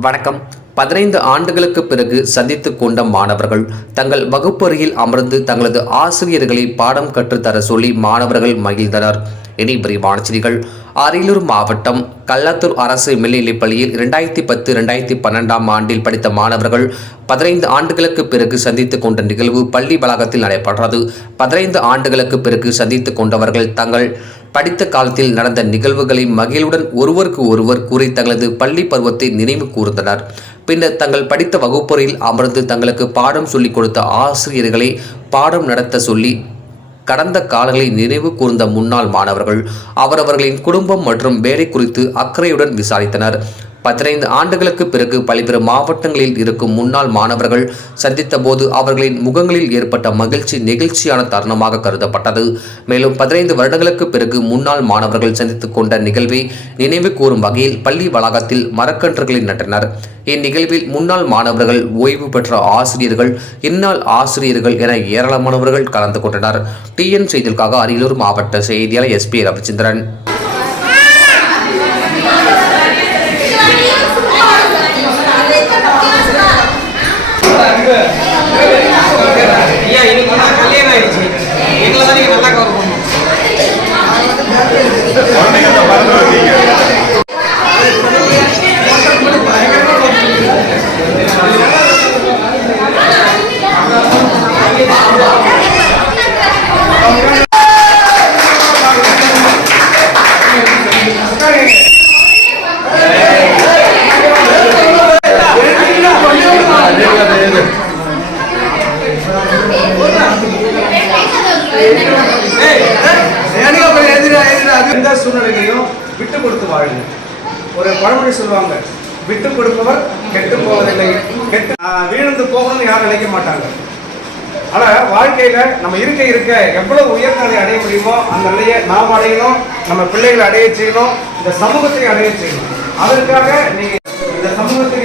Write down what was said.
வணக்கம். பதினைந்து ஆண்டுகளுக்கு பிறகு சந்தித்து கொண்ட மாணவர்கள் தங்கள் வகுப்பறையில் அமர்ந்து தங்களது ஆசிரியர்களை பாடம் கற்றுத்தர சொல்லி மாணவர்கள் மகிழ்ந்தனர். இனி விரிவான செய்திகள். அரியலூர் மாவட்டம் கள்ளத்தூர் அரசு மேல்நிலைப் பள்ளியில் இரண்டாயிரத்தி பத்து இரண்டாயிரத்தி பன்னெண்டாம் ஆண்டில் படித்த மாணவர்கள் பதினைந்து ஆண்டுகளுக்கு பிறகு சந்தித்துக் கொண்ட நிகழ்வு பள்ளி வளாகத்தில் நடைபெற்றது. பதினைந்து ஆண்டுகளுக்கு பிறகு சந்தித்துக் கொண்டவர்கள் தங்கள் படித்த காலத்தில் நடந்த நிகழ்வுகளை மகிழ்வுடன் ஒருவருக்கு ஒருவர் கூறி தங்களது பள்ளி பருவத்தை நினைவு கூர்ந்தனர். பின்னர் தங்கள் படித்த வகுப்பறையில் அமர்ந்து தங்களுக்கு பாடம் சொல்லிக் கொடுத்த ஆசிரியர்களை பாடம் நடத்த சொல்லி கடந்த காலங்களை நினைவு கூர்ந்த முன்னாள் மாணவர்கள் அவரவர்களின் குடும்பம் மற்றும் வேலை குறித்து அக்கறையுடன் விசாரித்தனர். பதினைந்து ஆண்டுகளுக்கு பிறகு பல்வேறு மாவட்டங்களில் இருக்கும் முன்னாள் மாணவர்கள் சந்தித்த போது அவர்களின் முகங்களில் ஏற்பட்ட மகிழ்ச்சி நெகிழ்ச்சியான தருணமாக கருதப்பட்டது. மேலும் பதினைந்து வருடங்களுக்கு பிறகு முன்னாள் மாணவர்கள் சந்தித்துக் கொண்ட நிகழ்வை நினைவு கூறும் வகையில் பள்ளி வளாகத்தில் மரக்கன்றுகளை நட்டனர். இந்நிகழ்வில் முன்னாள் மாணவர்கள் ஓய்வு பெற்ற ஆசிரியர்கள் இந்நாள் ஆசிரியர்கள் என ஏராளமானவர்கள் கலந்து கொண்டனர். டிஎன் செய்திகளுக்காக அரியலூர் மாவட்ட செய்தியாளர் எஸ்பி ரவிச்சந்திரன். ஐயா எனக்கு கல்யாணம் ஆயிடுச்சு எங்களை தான் நீங்கள் நல்லா எல்லா சூழ்நிலைகளையும் விட்டு கொடுத்து வாழுங்க ஒரு பழமொழி சொல்லுவாங்க விட்டு கொடுப்பவர் கெட்டு போவதில்லை. கெட்டு ஆஹ், வீழ்ந்து போகணும்னு யாரும் நினைக்க மாட்டாங்க. ஆனா வாழ்க்கையில நம்ம இருக்க இருக்க எவ்வளவு உயர்ந்த நிலை அடைய முடியுமோ அந்த நிலையை நாம் அடையணும் நம்ம பிள்ளைகளை அடைய செய்யணும் இந்த சமூகத்தை அடைய செய்யணும். அதற்காக நீங்க இந்த சமூகத்தை